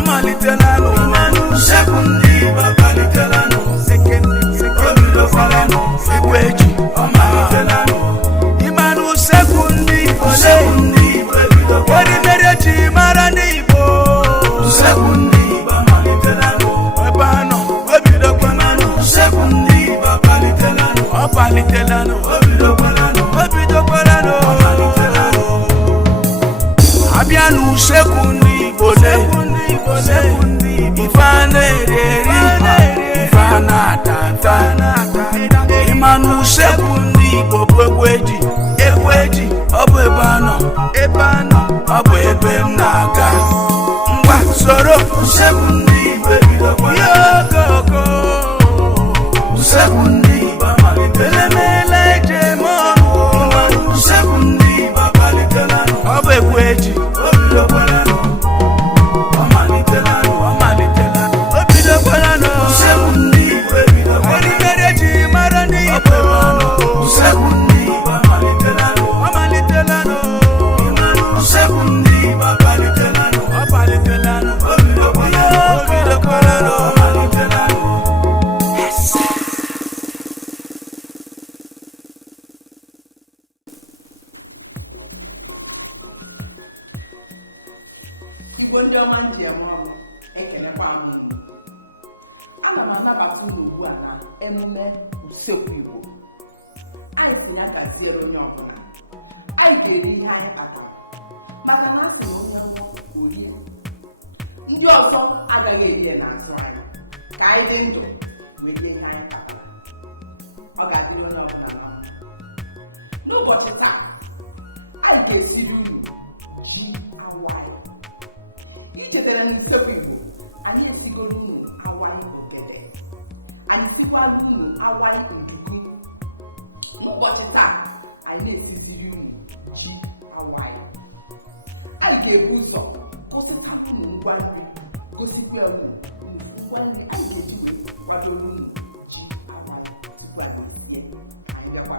Omalitela no Sekundi Babalitela no Obido Fala no Sekweji Omalitela no Imanu Sekundi Sekundi Wadi Mereji Marani Bo Sekundi Babalitela no Ebano Obido Fala no Sekundi Babalitela no Omalitela no Obido Fala no Omalitela no Abianu Sekundi Sekundi Ifane Ifana Tata Imanu Sekundi Bobweji Ekweji Obebano Obo Ebem Naga Mwa Soro Sekundi Yokoko Sekundi Elemele Jemo Sekundi Babalitela Obo Ekweji ndị ọzọ agaghị eje na azụ anyị ka anyị dị ndụ wee dị ihe anyị kpatara. Ọ ga-adịrị onye ọbụla mma. N'ụbọchị taa anyị ga-esiri unu ji awaị. Ichetara n'usekwu Igbo anyị esigoro unu awaị okele, anyị sikwara unu awaị ojukwu. N'ụbọchị taa anyị na-esiziri unu ji awaị. Anyị ga-ebu ụzọ gosipụta unu ngwa nri, gosikwa unu ngwa nri anyị ga-eji wee kwado unu ji awaị tupu anyị ihe anyị gakwa.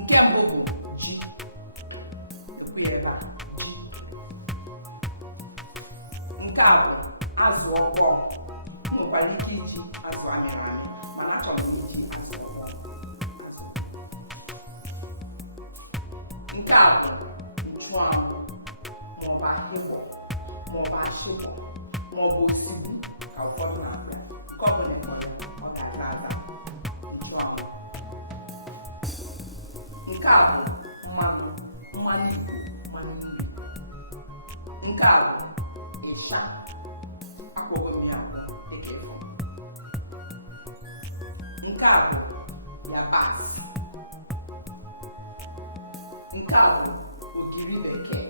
Nke mbụ bụ ji. Ekwu ya ebe a, ji. Nke a bụ azụ ọkpọọ. Nwekwara ike iji azụ amịrị amị, mana achọrọ m iji azụ ọkpọọ. Nke a bụ nchụanwụ maọbụ ahịhọ maọbụ ashịhọ maọbụ osigbu ka ụfọdụ na-abịa. Nke ọ bụla ịkpọrọ ọ ga-ata ata nchụanwụ. Nke a bụ mmanụ Igbo, mmanụ nri. Nke a bụ ịsha. Akwụkwọ m ya ekefọ. Nke a bụ yabasị. Nke a bụ ogiri bekee.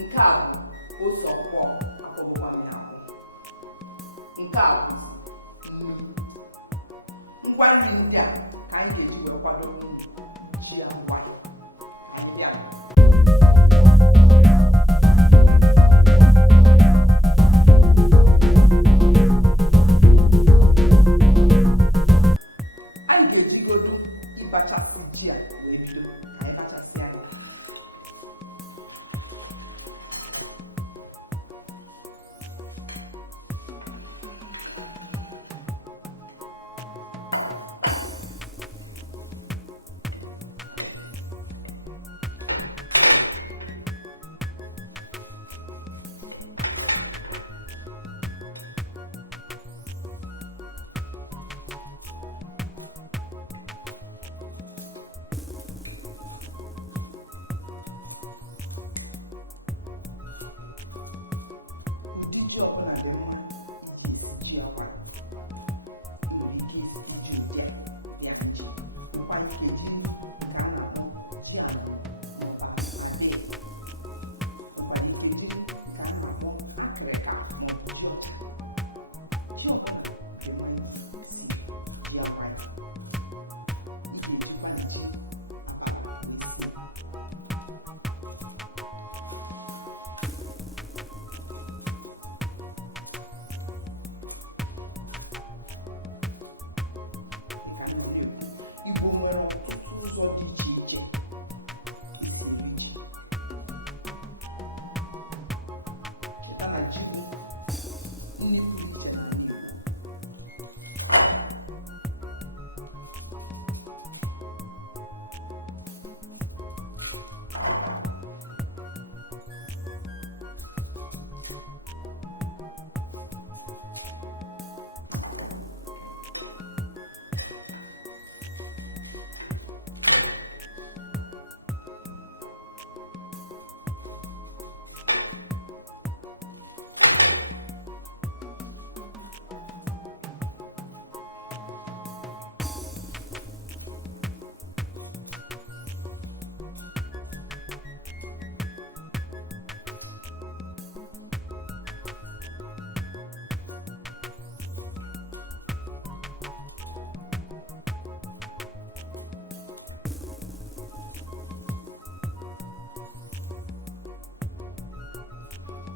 Nke a bụ ose ọkpọọ. Akwụkwọ m ya akwụ. Nke a bụ nnu. Ngwa nri ndị a ka anyị ga-eji wee kwado ji awaị. Anyị bịa. Ịbachapụ ji a wee bido ka anyị bachasịa ya. Ọbụla dị mma ji awaị. Nwere ike isi ji ụdị a bịa ji. Nkwanye ike ji nke a na-akpọ ji ala maọbụ adịghị. Nkwanye ike ji nke a na-akpọ akịrịka maọbụ ji ọtụ. Ji ọbụla dị mma isi ji awaị. Ị ga-ejikwanye ji abalị. ụzọ dị iche iche isi eri ji. Cheta na ji bụ nri pụrụ iche n'ala Igbo.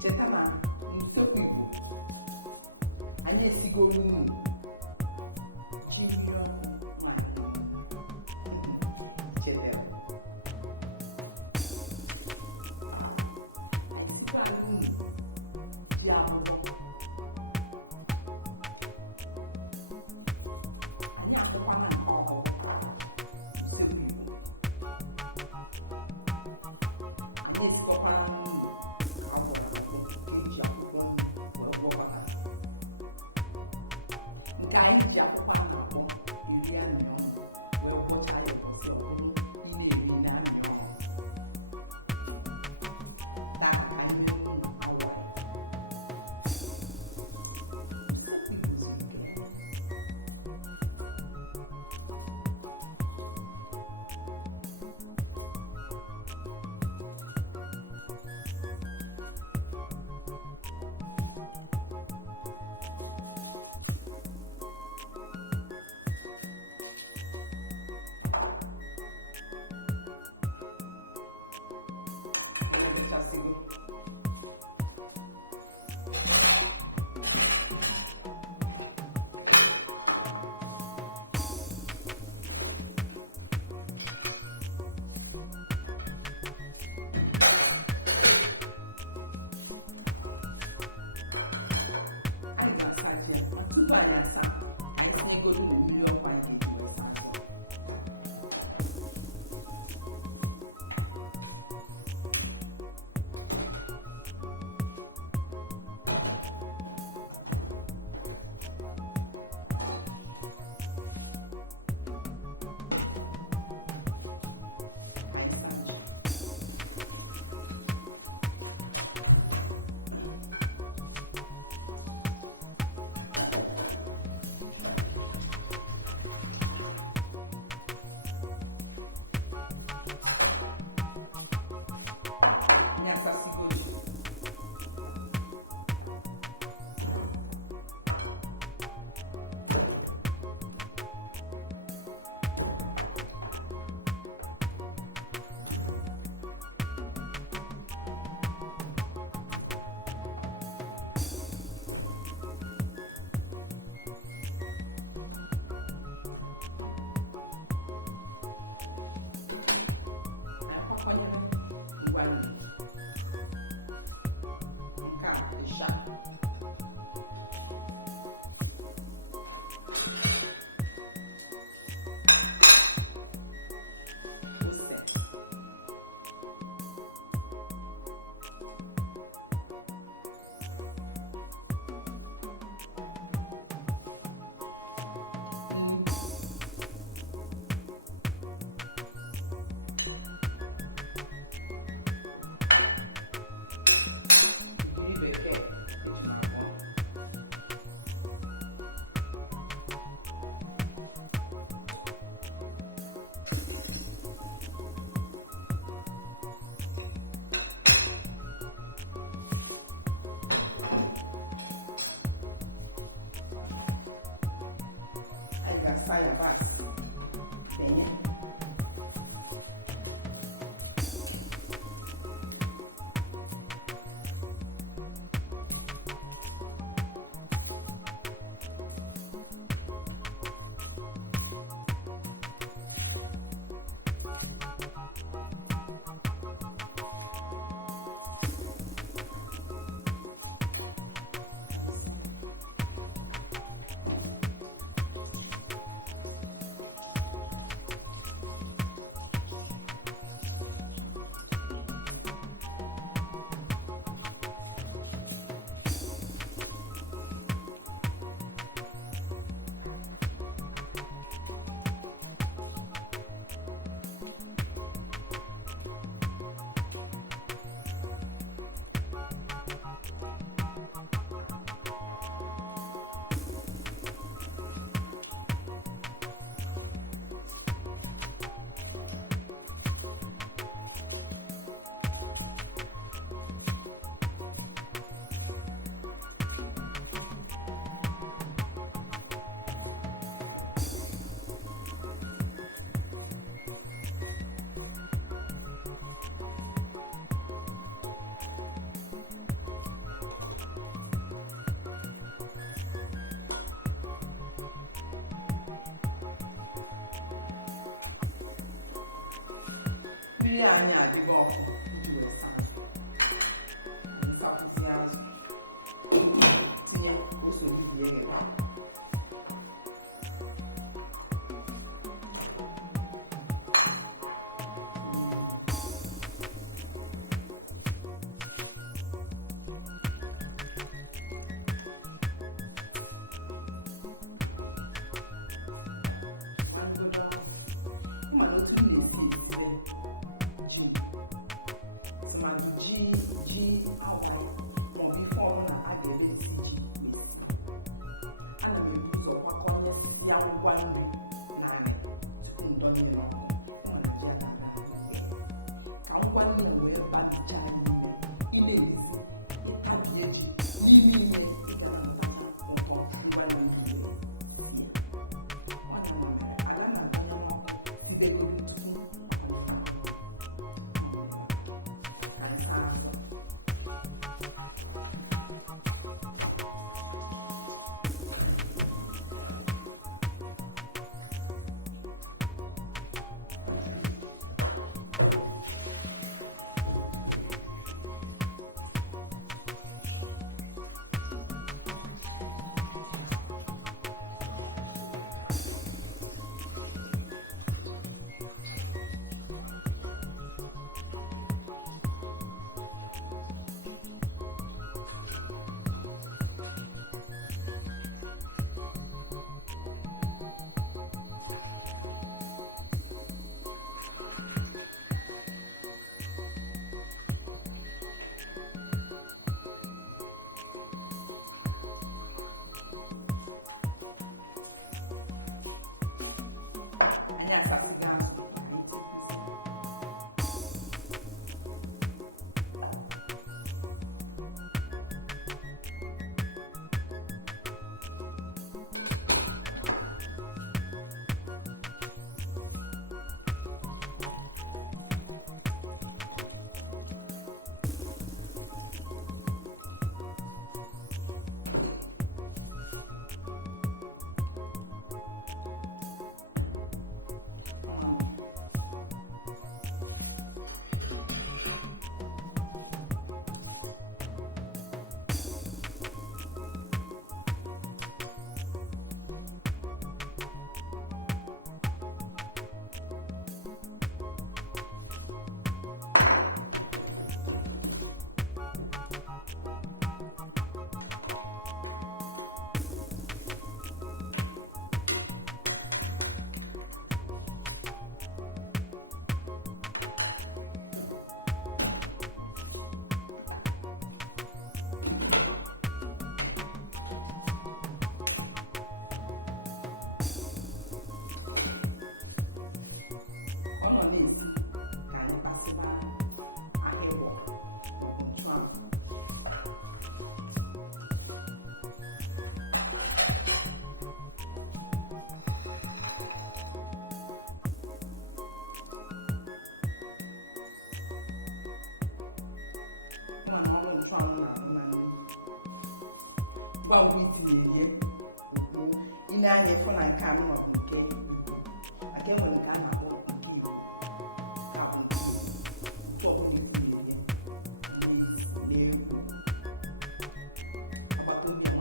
Cheta na n'usekwu Igbo anyị esigoro unu ji nri ọnụ na chetara. Anyị sigoro unu ji ahụhụ. Anyị achọkwana nke ọhụrụ n'usekwu Igbo. Anyị esikọkwara unu nke anyị ji akwụkwọ a na-akpọ iri anyị wee gwọcha ya ihe eri na anyị ọhụrụ. Taa ka anyị hụrụ awa Saya basi penye Mmiri anyị adịghị ọkụ iji wee saa ntakwụsị azụ tinye ose oyibo eghe ngwa ngwa itinye ihe okwu ine anya ịfụ na nke anụ maọbụ nke maka enwere nke a na-akpọ nke Igbo ka bụ tupu ọbụla itinye ihe agbata obi a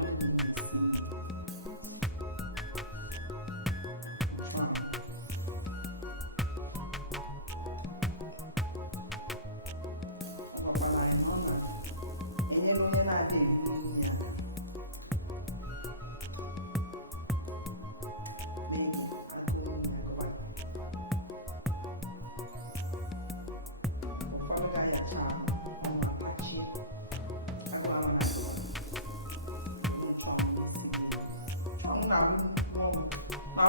ọgwakwara anyị na ọ na-enyere onye na-adịghị eri ya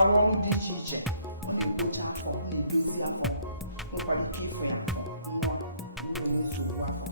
arụ ọrụ dị iche iche ọ na-ekpocha afọ, ọ na-edozi afọ, nkwalite ịfụ ya afọ nwa na-enwe nsogbu afọ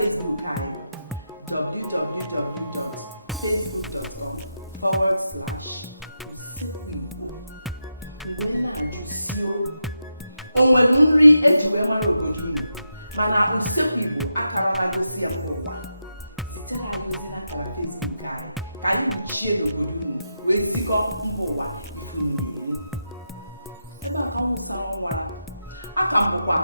Facebook anyị www.facebook.com/Igbo. O nwere nri eji wee mara obodo unu mana usekwu Igbo akara na n'osi ya mba ụwa. Ka anyị chie n'obodo unu wee tikọ mba ụwa aka m bụkwa